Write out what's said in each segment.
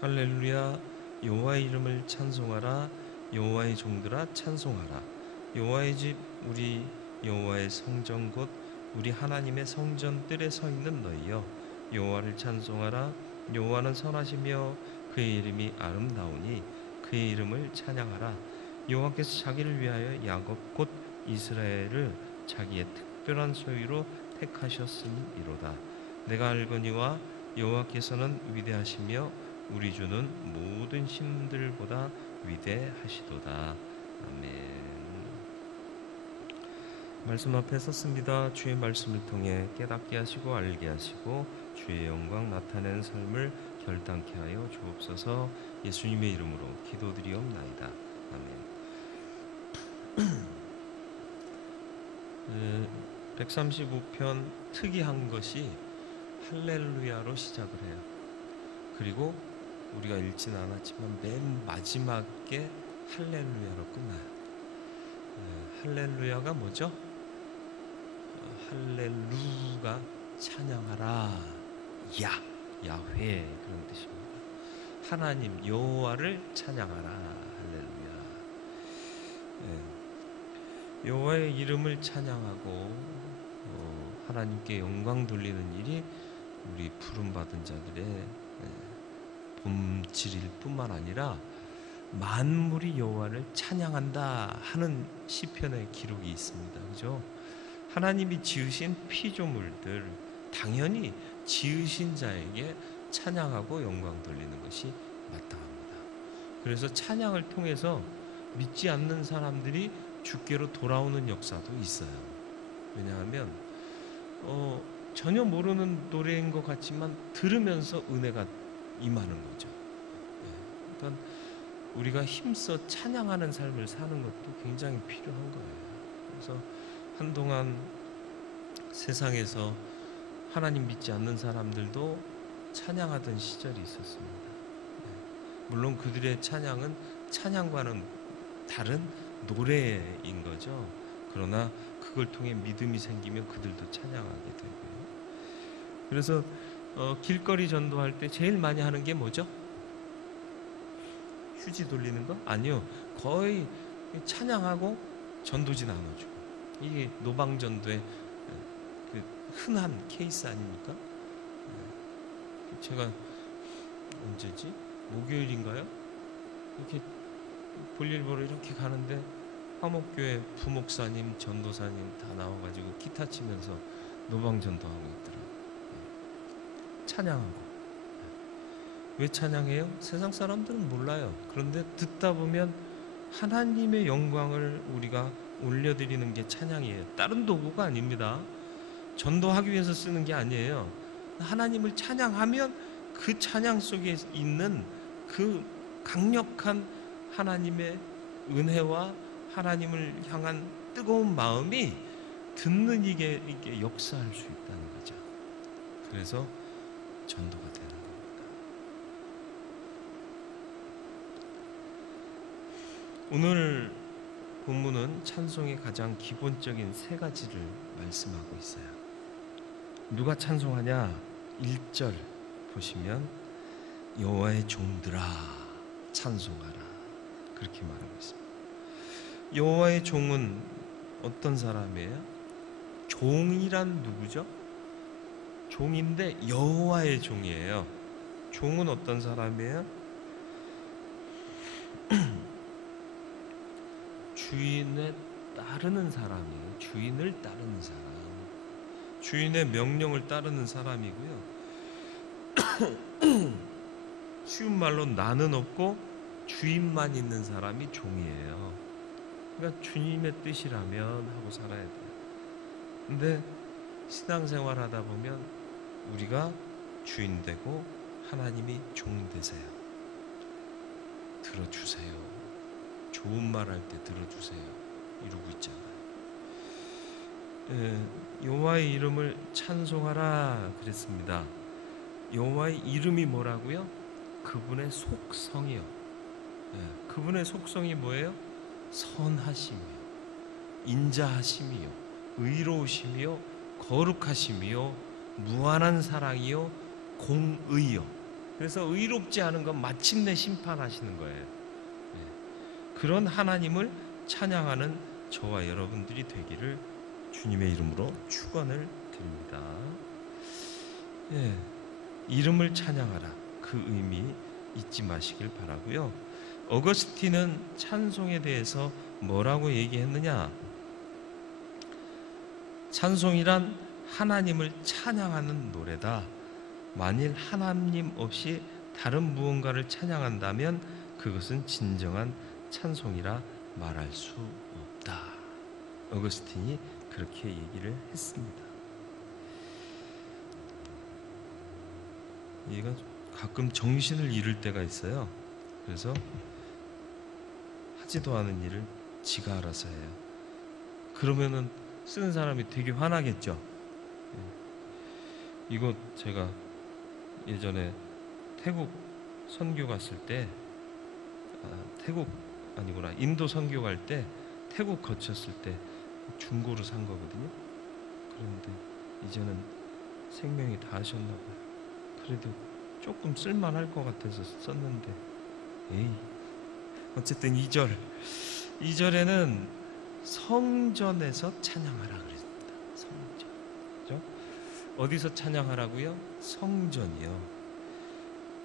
할렐루야. 여호와의 이름을 찬송하라. 여호와의 종들아 찬송하라. 여호와의 집 우리 여호와의 성전 곧 우리 하나님의 성전 뜰에 서 있는 너희여, 여호와를 찬송하라. 여호와는 선하시며 그의 이름이 아름다우니 그의 이름을 찬양하라. 여호와께서 자기를 위하여 야곱 곧 이스라엘을 자기의 특별한 소유로 택하셨음이로다. 내가 알거니와 여호와께서는 위대하시며 우리 주는 모든 신들보다 위대하시도다. 아멘. 말씀 앞에 섰습니다. 주의 말씀을 통해 깨닫게 하시고 알게 하시고 주의 영광 나타내는 삶을 결단케 하여 주옵소서. 예수님의 이름으로 기도드리옵나이다. 아멘. 135편 특이한 것이 할렐루야로 시작을 해요. 그리고 우리가 읽지는 않았지만 맨 마지막에 할렐루야로 끝나요. 할렐루야가 뭐죠? 할렐루가 찬양하라, 야훼 그런 뜻입니다. 하나님 여호와를 찬양하라. 할렐루야. 여호와의 이름을 찬양하고 하나님께 영광 돌리는 일이 우리 부름받은 자들의 본질일 뿐만 아니라 만물이 여호와를 찬양한다 하는 시편의 기록이 있습니다. 그죠? 하나님이 지으신 피조물들 당연히 지으신 자에게 찬양하고 영광 돌리는 것이 마땅합니다. 그래서 찬양을 통해서 믿지 않는 사람들이 주께로 돌아오는 역사도 있어요. 왜냐하면 전혀 모르는 노래인 것 같지만 들으면서 은혜가 임하는 거죠. 그러니까 우리가 힘써 찬양하는 삶을 사는 것도 굉장히 필요한 거예요. 그래서 한동안 세상에서 하나님 믿지 않는 사람들도 찬양하던 시절이 있었습니다. 물론 그들의 찬양은 찬양과는 다른 노래인 거죠. 그러나 그걸 통해 믿음이 생기면 그들도 찬양하게 되고요. 그래서 길거리 전도할 때 제일 많이 하는 게 뭐죠? 휴지 돌리는 거? 아니요. 거의 찬양하고 전도지 나눠주고. 이게 노방전도의 그 흔한 케이스 아닙니까? 제가 언제지? 목요일인가요? 이렇게 볼일 보러 이렇게 가는데 화목교회 부목사님, 전도사님 다 나와가지고 기타 치면서 노방전도하고 있더라고요. 찬양하고. 왜 찬양해요? 세상 사람들은 몰라요. 그런데 듣다 보면 하나님의 영광을 우리가 올려드리는 게 찬양이에요. 다른 도구가 아닙니다. 전도하기 위해서 쓰는 게 아니에요. 하나님을 찬양하면 그 찬양 속에 있는 그 강력한 하나님의 은혜와 하나님을 향한 뜨거운 마음이 듣는 이게 역사할 수 있다는 거죠. 그래서 전도가 되는 겁니다. 오늘 본문은 찬송의 가장 기본적인 세 가지를 말씀하고 있어요. 누가 찬송하냐? 1절 보시면 여호와의 종들아 찬송하라, 그렇게 말하고 있습니다. 여호와의 종은 어떤 사람이에요? 종이란 누구죠? 종인데 여호와의 종이에요. 종은 어떤 사람이에요? 주인에 따르는 사람이에요. 주인을 따르는 사람. 주인의 명령을 따르는 사람이고요. 쉬운 말로 나는 없고 주인만 있는 사람이 종이에요. 그러니까 주님의 뜻이라면 하고 살아야 돼요. 근데 신앙생활 하다 보면 우리가 주인 되고 하나님이 종 되세요. 들어주세요. 좋은 말 할 때 들어주세요. 이러고 있잖아요. 여호와의 이름을 찬송하라 그랬습니다. 여호와의 이름이 뭐라고요? 그분의 속성이요. 그분의 속성이 뭐예요? 선하심이요, 인자하심이요, 의로우심이요, 거룩하심이요, 무한한 사랑이요, 공의요. 그래서 의롭지 않은 건 마침내 심판하시는 거예요. 예. 그런 하나님을 찬양하는 저와 여러분들이 되기를 주님의 이름으로 축원을 드립니다. 예. 이름을 찬양하라, 그 의미 잊지 마시길 바라고요. 어거스틴은 찬송에 대해서 뭐라고 얘기했느냐? 찬송이란 하나님을 찬양하는 노래다. 만일 하나님 없이 다른 무언가를 찬양한다면 그것은 진정한 찬송이라 말할 수 없다. 어거스틴이 그렇게 얘기를 했습니다. 얘가 가끔 정신을 잃을 때가 있어요. 그래서 하지도 않은 일을 지가 알아서 해요. 그러면은 쓰는 사람이 되게 화나겠죠. 이거 제가 예전에 태국 선교 갔을 때, 태국 아니구나, 인도 선교 갈 때 태국 거쳤을 때 중고로 산 거거든요. 그런데 이제는 생명이 다 하셨나 봐요. 그래도 조금 쓸만할 것 같아서 썼는데, 어쨌든 2절에는 성전에서 찬양하라 그랬습니다. 성전. 그죠? 어디서 찬양하라고요? 성전이요.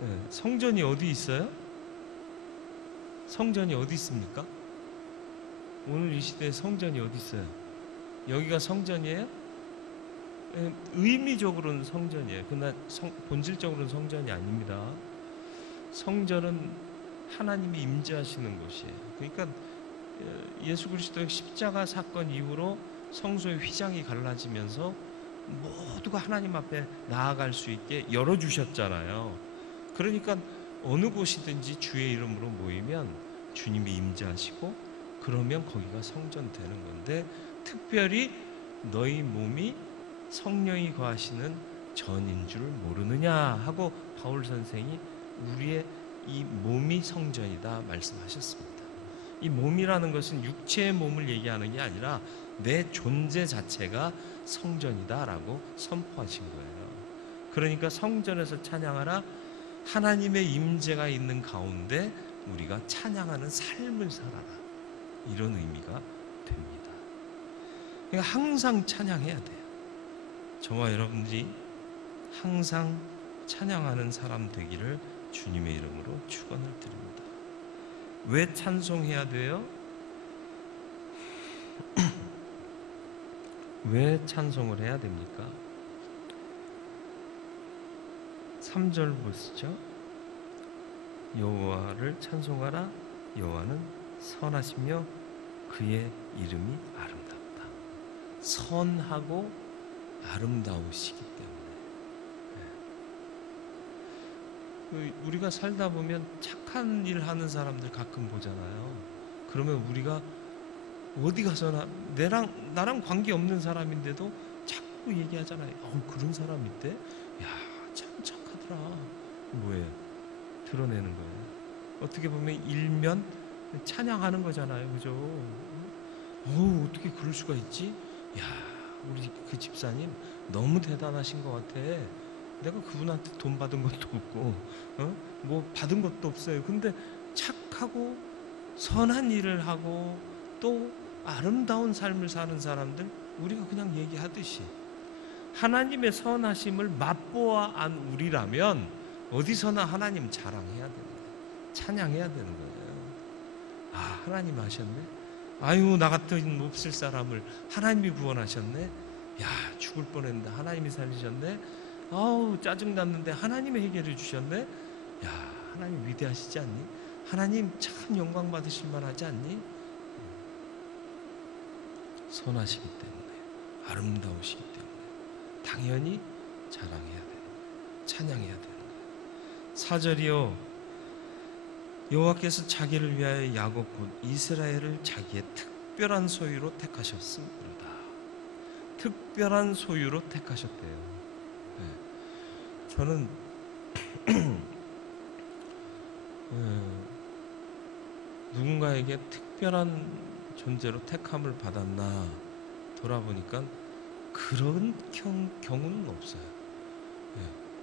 네, 성전이 어디 있어요? 성전이 어디 있습니까? 오늘 이 시대에 성전이 어디 있어요? 여기가 성전이에요? 네, 의미적으로는 성전이에요. 그러나 본질적으로는 성전이 아닙니다. 성전은 하나님이 임재하시는 곳이에요. 그러니까 예수 그리스도의 십자가 사건 이후로 성소의 휘장이 갈라지면서 모두가 하나님 앞에 나아갈 수 있게 열어주셨잖아요. 그러니까 어느 곳이든지 주의 이름으로 모이면 주님이 임재하시고, 그러면 거기가 성전 되는 건데, 특별히 너희 몸이 성령이 거하시는 전인 줄 모르느냐 하고 바울 선생이 우리의 이 몸이 성전이다 말씀하셨습니다. 이 몸이라는 것은 육체의 몸을 얘기하는 게 아니라 내 존재 자체가 성전이다라고 선포하신 거예요. 그러니까 성전에서 찬양하라, 하나님의 임재가 있는 가운데 우리가 찬양하는 삶을 살아라, 이런 의미가 됩니다. 그러니까 항상 찬양해야 돼요. 저와 여러분들이 항상 찬양하는 사람 되기를 주님의 이름으로 축원을 드립니다. 왜 찬송해야 돼요? 왜 찬송을 해야 됩니까? 3절 보시죠. 여호와를 찬송하라. 여호와는 선하시며 그의 이름이 아름답다. 선하고 아름다우시기 때문에. 우리가 살다 보면 착한 일 하는 사람들 가끔 보잖아요. 그러면 우리가 어디 가서나 나랑 관계없는 사람인데도 자꾸 얘기하잖아요. 그런 사람 있대? 야, 참 착하더라. 뭐예요? 드러내는 거예요. 어떻게 보면 일면 찬양하는 거잖아요. 그죠? 어떻게 그럴 수가 있지? 야, 우리 그 집사님 너무 대단하신 것 같아. 내가 그분한테 돈 받은 것도 없고, 뭐 받은 것도 없어요. 근데 착하고 선한 일을 하고 또 아름다운 삶을 사는 사람들, 우리가 그냥 얘기하듯이 하나님의 선하심을 맛보아 안 우리라면 어디서나 하나님 자랑해야 되는 거예요. 찬양해야 되는 거예요. 아, 하나님 하셨네. 아유, 나 같은 없을 사람을 하나님이 구원하셨네. 야, 죽을 뻔했는데 하나님이 살리셨네. 아우, 짜증났는데 하나님이 해결해 주셨네. 야, 하나님 위대하시지 않니? 하나님 참 영광 받으실 만하지 않니? 선하시기 때문에, 아름다우시기 때문에 당연히 자랑해야 돼요. 찬양해야 되는 거예요. 4절이요. 여호와께서 자기를 위하여 야곱 곧 이스라엘을 자기의 특별한 소유로 택하셨습니다. 특별한 소유로 택하셨대요. 저는 누군가에게 특별한 존재로 택함을 받았나 돌아보니까 그런 경우는 없어요.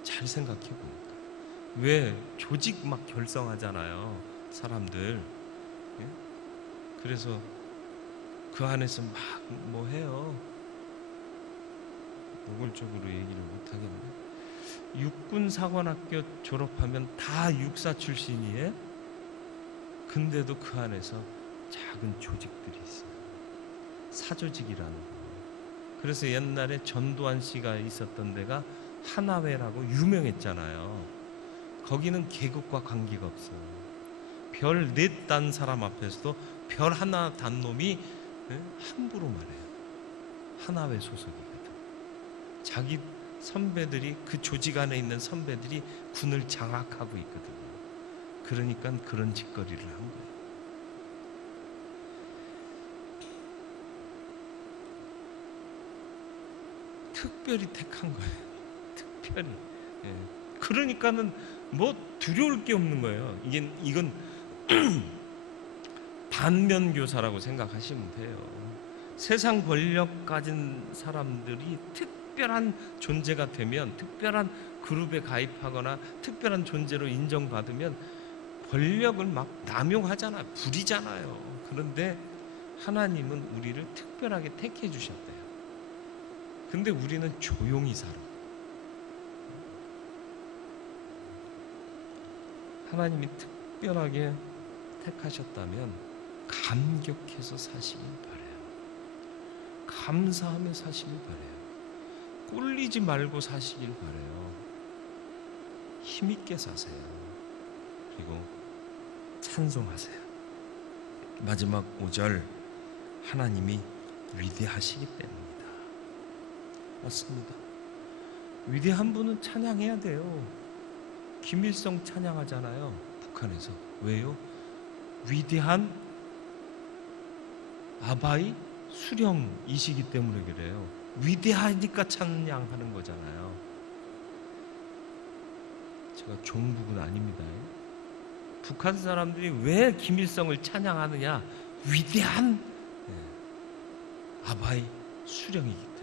잘 생각해 보니까 왜 조직 막 결성하잖아요, 사람들. 예? 그래서 그 안에서 막 뭐 해요. 노골적으로 얘기를 못 하겠네. 육군 사관학교 졸업하면 다 육사 출신이에요. 근데도 그 안에서 작은 조직들이 있어요. 사조직이라는 거. 그래서 옛날에 전두환 씨가 있었던 데가 하나회라고 유명했잖아요. 거기는 계급과 관계가 없어요. 별 넷 단 사람 앞에서도 별 하나 단 놈이 함부로 말해요. 하나회 소속이거든. 자기 선배들이, 그 조직 안에 있는 선배들이 군을 장악하고 있거든요. 그러니까 그런 짓거리를 한 거예요. 특별히 택한 거예요. 특별히. 예. 그러니까는 뭐 두려울 게 없는 거예요. 이건 반면교사라고 생각하시면 돼요. 세상 권력 가진 사람들이 특별한 존재가 되면, 특별한 그룹에 가입하거나 특별한 존재로 인정받으면 권력을 막 남용하잖아요. 부리잖아요. 그런데 하나님은 우리를 특별하게 택해 주셨대요. 근데 우리는 조용히 살아. 하나님이 특별하게 택하셨다면 감격해서 사시길 바래요. 감사하며 사시길 바래요. 꿀리지 말고 사시길 바래요. 힘있게 사세요. 그리고 찬송하세요. 마지막 5절, 하나님이 위대하시기 때문이다. 맞습니다. 위대한 분은 찬양해야 돼요. 김일성 찬양하잖아요, 북한에서. 왜요? 위대한 아바이 수령이시기 때문에 그래요. 위대하니까 찬양하는 거잖아요. 제가 종북은 아닙니다. 북한 사람들이 왜 김일성을 찬양하느냐? 위대한 아바이 수령이기 때문에.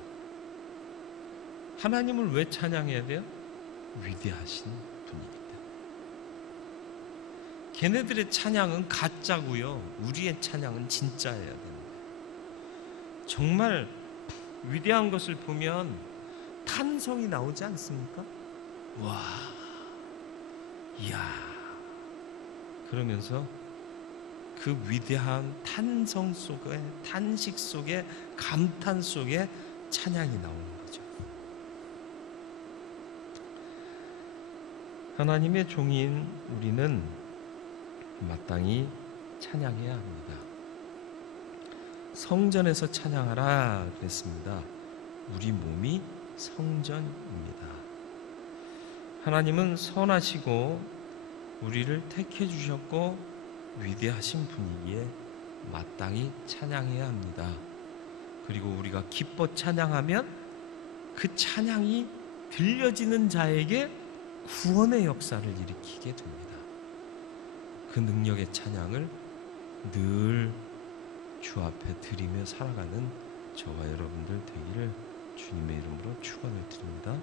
하나님을 왜 찬양해야 돼요? 위대하신 분이기 때문에. 걔네들의 찬양은 가짜고요, 우리의 찬양은 진짜여야 됩니다. 정말 위대한 것을 보면 탄성이 나오지 않습니까? 와, 이야, 그러면서 그 위대한 탄성 속에, 탄식 속에, 감탄 속에 찬양이 나오는 거죠. 하나님의 종인 우리는 마땅히 찬양해야 합니다. 성전에서 찬양하라 그랬습니다. 우리 몸이 성전입니다. 하나님은 선하시고 우리를 택해 주셨고 위대하신 분이기에 마땅히 찬양해야 합니다. 그리고 우리가 기뻐 찬양하면 그 찬양이 들려지는 자에게 구원의 역사를 일으키게 됩니다. 그 능력의 찬양을 늘 주 앞에 드리며 살아가는 저와 여러분들 되기를 주님의 이름으로 축원을 드립니다.